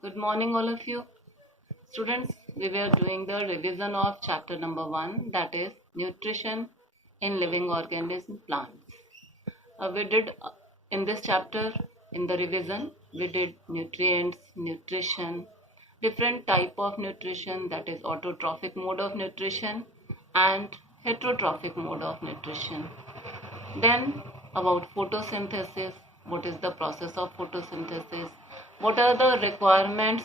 Good morning, all of you. Students, we were doing the revision of chapter number 1, that is nutrition in living organism plants. We did in this chapter, in the revision, we did nutrients, nutrition, different type of nutrition, that is autotrophic mode of nutrition and heterotrophic mode of nutrition. Then about photosynthesis, what is the process of photosynthesis? What are the requirements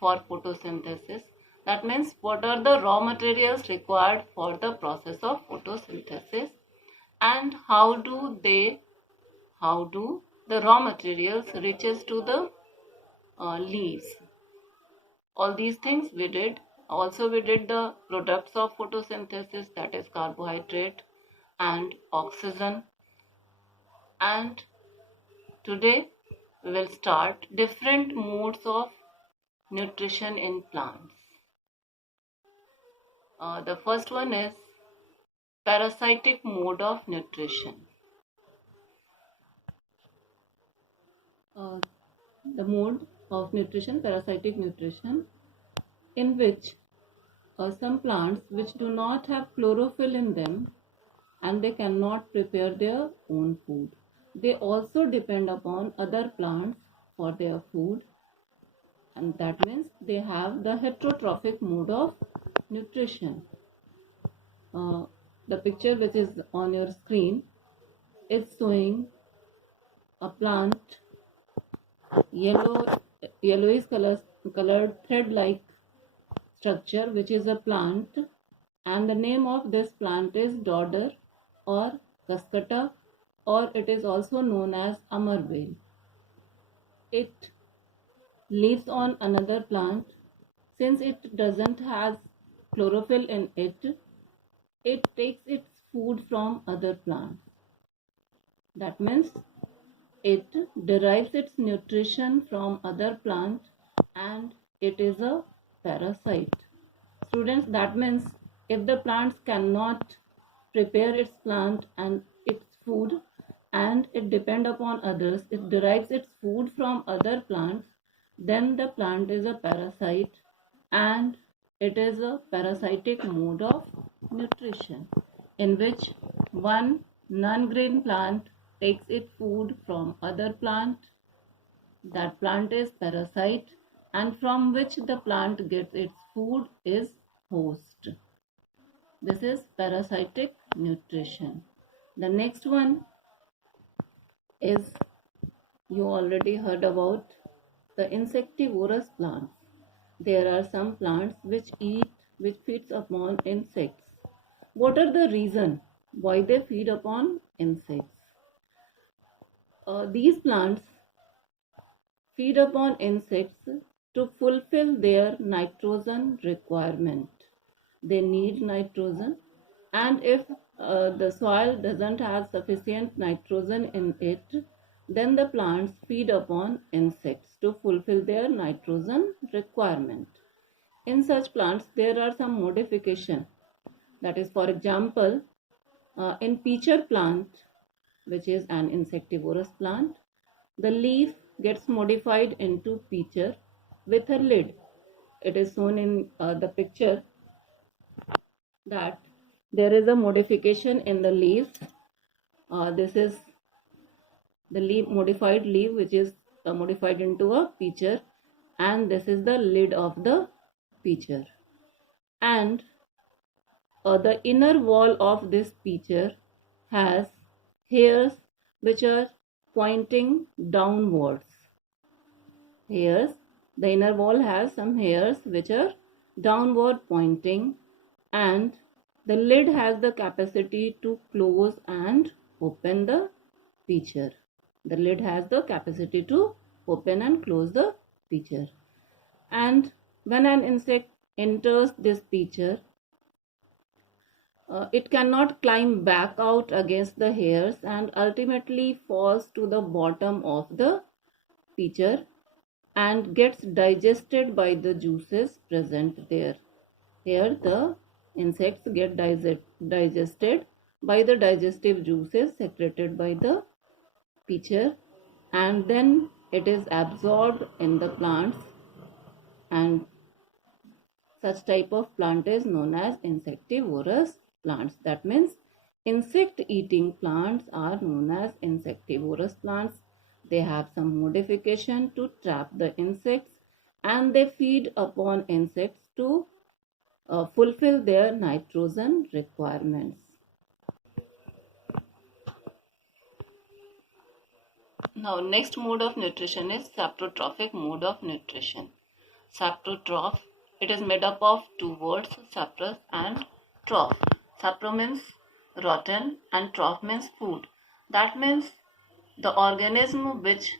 for photosynthesis? That means what are the raw materials required for the process of photosynthesis and how do the raw materials reaches to the leaves. All these things we did. Also we did the products of photosynthesis, that is carbohydrate and oxygen. And today we will start different modes of nutrition in plants. The first one is parasitic mode of nutrition. Uh, the mode of nutrition, parasitic nutrition, in which some plants which do not have chlorophyll in them and they cannot prepare their own food. They also depend upon other plants for their food, and that means they have the heterotrophic mode of nutrition. The picture which is on your screen is showing a plant, yellowish colored thread like structure, which is a plant, and the name of this plant is dodder or cascata, or it is also known as amarvale. It lives on another plant. Since it doesn't have chlorophyll in it, it takes its food from other plants. That means it derives its nutrition from other plants and it is a parasite. Students, that means if the plants cannot prepare its plant and its food and it depend upon others, it derives its food from other plants, then the plant is a parasite and it is a parasitic mode of nutrition in which one non-green plant takes its food from other plant. That plant is parasite, and from which the plant gets its food is host. This is parasitic nutrition. The next one is, you already heard about the insectivorous plants. There are some plants which feeds upon insects. What are the reason why they feed upon insects? These plants feed upon insects to fulfill their nitrogen requirement. They need nitrogen, and if the soil doesn't have sufficient nitrogen in it, then the plants feed upon insects to fulfill their nitrogen requirement. In such plants, there are some modification. That is, for example, in peacher plant, which is an insectivorous plant, the leaf gets modified into peacher with a lid. It is shown in the picture that there is a modification in the leaf. This is the modified leaf, which is modified into a peacher, and this is the lid of the peacher. And the inner wall of this peacher has hairs which are pointing downwards. Hairs, the inner wall has some hairs which are downward pointing, and the lid has the capacity to close and open the peacher. The lid has the capacity to open and close the peacher. And when an insect enters this peacher, it cannot climb back out against the hairs and ultimately falls to the bottom of the peacher and gets digested by the juices present there. Here the insects get digested by the digestive juices secreted by the peacher, and then it is absorbed in the plants and such type of plant is known as insectivorous plants. That means insect eating plants are known as insectivorous plants. They have some modification to trap the insects, and they feed upon insects to fulfill their nitrogen requirements. Now, next mode of nutrition is saprotrophic mode of nutrition. Saprotroph, it is made up of two words, saprous and troph. Sapro means rotten and troph means food. That means the organism which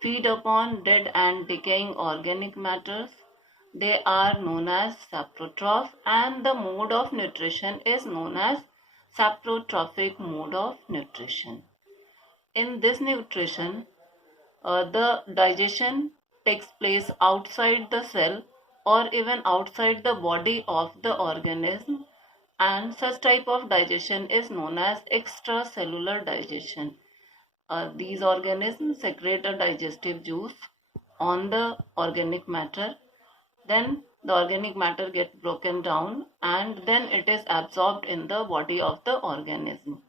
feed upon dead and decaying organic matters, they are known as saprotroph, and the mode of nutrition is known as saprotrophic mode of nutrition. In this nutrition, the digestion takes place outside the cell or even outside the body of the organism, and such type of digestion is known as extracellular digestion. These organisms secrete a digestive juice on the organic matter, then the organic matter gets broken down and then it is absorbed in the body of the organism.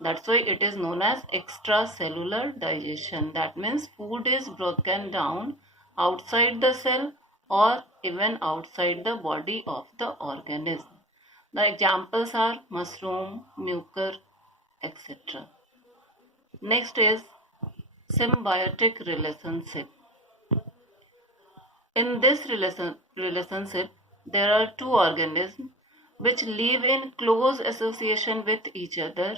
That's why it is known as extracellular digestion. That means food is broken down outside the cell or even outside the body of the organism. The examples are mushroom, mucor, etc. Next is symbiotic relationship. In this relationship, there are two organisms which live in close association with each other,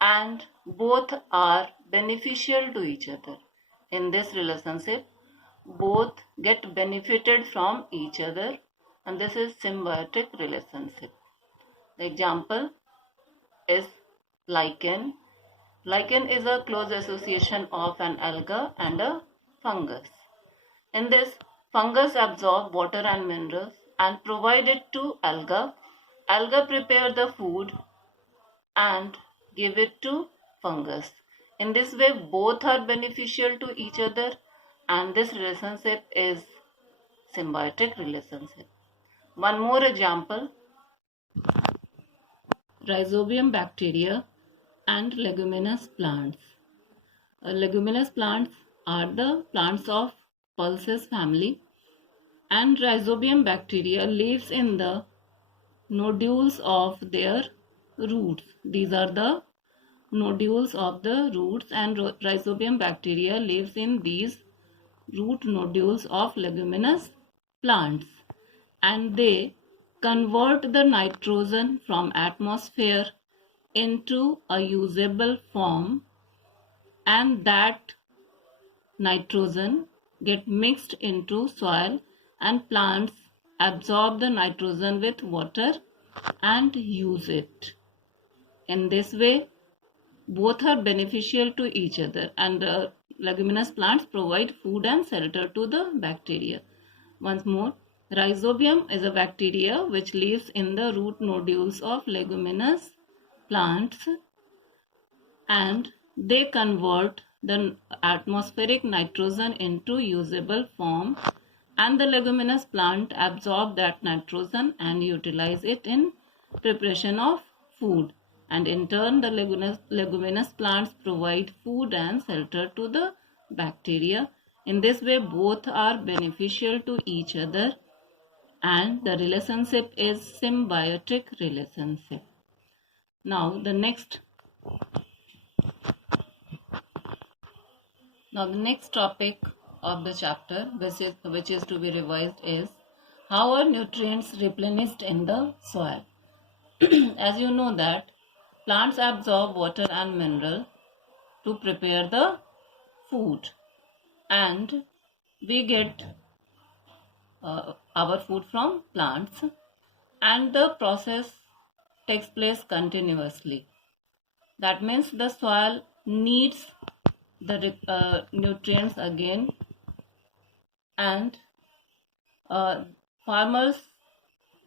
and both are beneficial to each other. In this relationship, both get benefited from each other, and this is symbiotic relationship. The example is lichen. Lichen is a close association of an alga and a fungus. In this, fungus absorb water and minerals and provide it to alga. Alga prepare the food and give it to fungus. In this way, both are beneficial to each other, and this relationship is symbiotic relationship. One more example, rhizobium bacteria and leguminous plants. Leguminous plants are the plants of pulses family, and rhizobium bacteria lives in the nodules of their roots. These are the nodules of the roots, and rhizobium bacteria lives in these root nodules of leguminous plants, and they convert the nitrogen from atmosphere into a usable form, and that nitrogen get mixed into soil, and plants absorb the nitrogen with water and use it. In this way, both are beneficial to each other, and leguminous plants provide food and shelter to the bacteria. Once more, rhizobium is a bacteria which lives in the root nodules of leguminous plants, and they convert the atmospheric nitrogen into usable form, and the leguminous plant absorb that nitrogen and utilize it in preparation of food, and in turn the leguminous plants provide food and shelter to the bacteria. In this way, both are beneficial to each other, and the relationship is symbiotic relationship. Now the next topic of the chapter, which is to be revised, is how are nutrients replenished in the soil. As you know that plants absorb water and mineral to prepare the food, and we get our food from plants, and the process takes place continuously. That means the soil needs the nutrients again, and farmers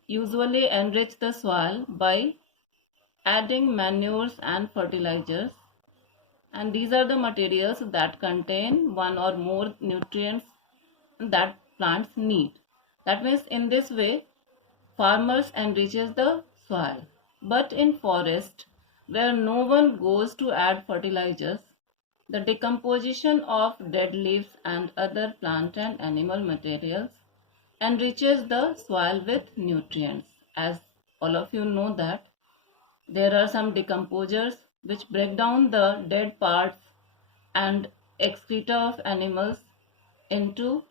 usually enrich the soil by adding manures and fertilizers, and these are the materials that contain one or more nutrients that plants need. That means in this way, farmers enriches the soil. But in forest, where no one goes to add fertilizers, the decomposition of dead leaves and other plant and animal materials enriches the soil with nutrients. As all of you know that there are some decomposers which break down the dead parts and excreta of animals into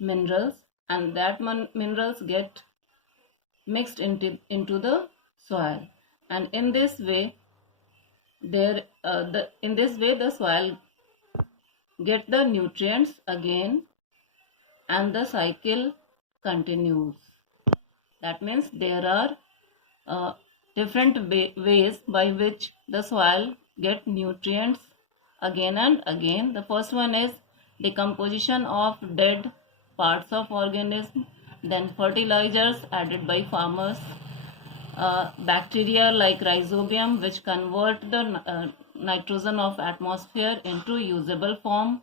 minerals, and that minerals get mixed into the soil, and in this way the soil get the nutrients again, and the cycle continues. That means there are different ways by which the soil get nutrients again and again. The first one is decomposition of dead parts of organism, then fertilizers added by farmers, bacteria like rhizobium which convert the nitrogen of atmosphere into usable form,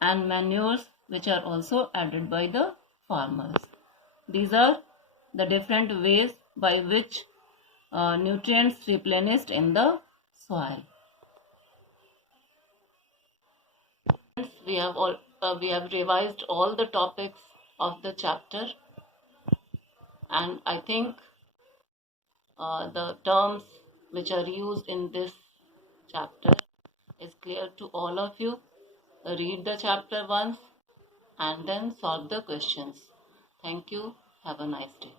and manures which are also added by the farmers. These are the different ways by which nutrients replenished in the soil. We have revised all the topics of the chapter, and I think the terms which are used in this chapter is clear to all of you. Read the chapter once and then solve the questions. Thank you. Have a nice day.